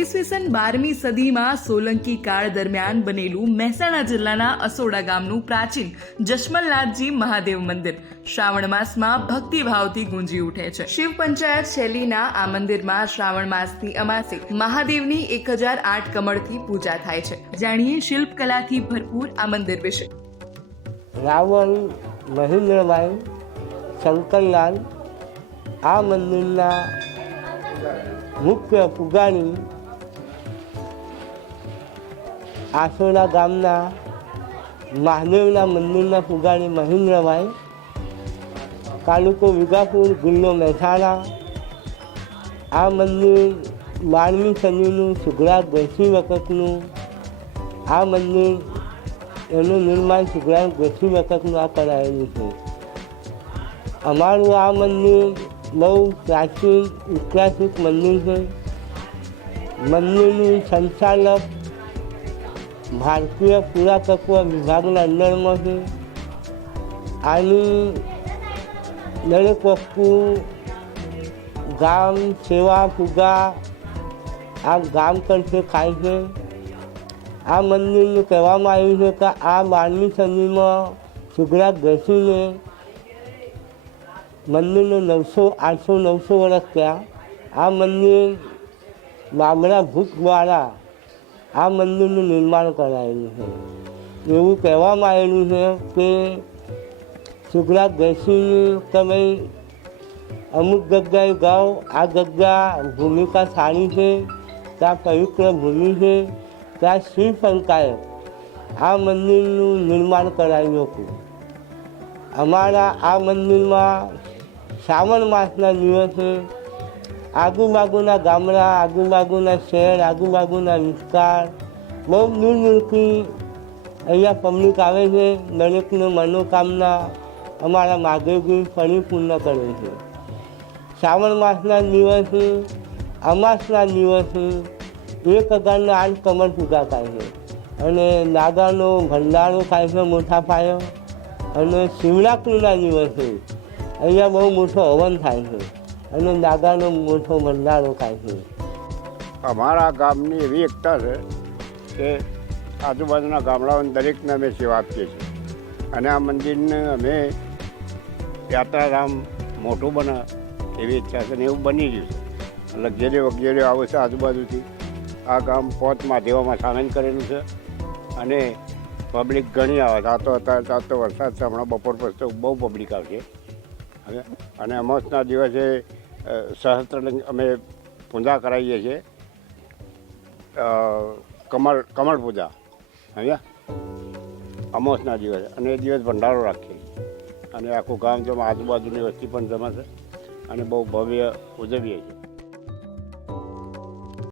ઈસવીસન બારમી સદીમાં સોલંકી કાળ દરમિયાન બનેલું મહેસાણા જિલ્લાના અસોડા ગામનું પ્રાચીન જશમલનાથજી મહાદેવ મંદિર શ્રાવણ માસમાં ભક્તિભાવથી ગુંજી ઉઠે છે. શિવ પંચાયત શૈલીના આ મંદિરમાં શ્રાવણ માસની અમાસે મહાદેવની એક હજાર આઠ કમળથી પૂજા થાય છે. જાણીએ શિલ્પકલાથી ભરપૂર આ મંદિર વિશે. રાવણ મહેન્દ્રભાઈ શંકરલાલ આ મંદિરના મુખ્ય પૂજારી આસોડા ગામના મહાદેવના મંદિરના પૂજારી મહેન્દ્રભાઈ, તાલુકો વિગાપુર, જિલ્લો મહેસાણા. આ મંદિર બારમી સદીનું સુગરાજ બેસી વખતનું, આ મંદિર એનું નિર્માણ સુગરાજ બેસી વખતનું આ કરાયેલું છે. અમારું આ મંદિર બહુ પ્રાચીન, ઐતિહાસિક મંદિર છે. મંદિરનું સંચાલક ભારતીય પુરાતત્વ વિભાગના અંદરમાં છે આની દરેક વસ્તુ ગામ સેવા પૂજા આ ગામ તરફે ખાય છે. આ મંદિરનું કહેવામાં આવ્યું છે કે આ બારમી સદીમાં સુગરાજ ઘસીને મંદિરને નવસો, આઠસો, નવસો વર્ષ થયા. આ મંદિર બાબરા ભૂત દ્વારા આ મંદિરનું નિર્માણ કરાયેલું છે. એવું કહેવામાં આવેલું છે કે સુગરાજ બેસીની તમે અમુક જગ્યાએ ગાઓ આ જગ્યા ભૂમિકા સારી છે, ત્યાં પવિત્ર ભૂમિ છે, ત્યાં શ્રી શંકાએ આ મંદિરનું નિર્માણ કરાવ્યું હતું. અમારા આ મંદિરમાં શ્રાવણ માસના દિવસે આજુબાજુના ગામડા, આગુમાગુના શહેર આગુબાગુના વિસ્તાર. બહુ દૂર દૂરથી અહીંયા પબ્લિક આવે છે, દરેકને મનોકામના અમારા મહાદેવજી પરિપૂર્ણ કરે છે. શ્રાવણ માસના દિવસે, અમાસના દિવસે એક હજારના આઠ કમર પૂજા થાય છે. અને નાગાનો ભંડારો થાય છે, મોટા પાયો. અને શિવરાત્રિના દિવસે અહીંયા બહુ મોટો હવન થાય છે. અને દાદાનો મોટો મંડાળો છે. અમારા ગામની એવી એકતા છે કે આજુબાજુના ગામડાઓને દરેકને અમે સેવા આપીએ છીએ. અને આ મંદિરને અમે યાત્રાધામ મોટું બને એવી ઈચ્છા છે ને એવું બની ગયું છે. લક્ઝરી વગેરે આવે છે આજુબાજુથી. આ ગામ પોત માધેવામાં સામેલ કરેલું છે. અને પબ્લિક ઘણી આવે છે. આ તો અત્યારે આ તો વરસાદ છે. હમણાં બપોર પછી બહુ પબ્લિક આવશે. અને અમાસના દિવસે સહસ્ત્રલિંગ અમે પૂજા કરાવીએ છીએ. કમળ કમળ પૂજા. અહીંયા અમાસના દિવસે. અને એ દિવસ ભંડારો રાખીએ. અને આખું ગામ જમા આજુબાજુની વસ્તી પણ જમા અને બહુ ભવ્ય ઉજવીએ છીએ.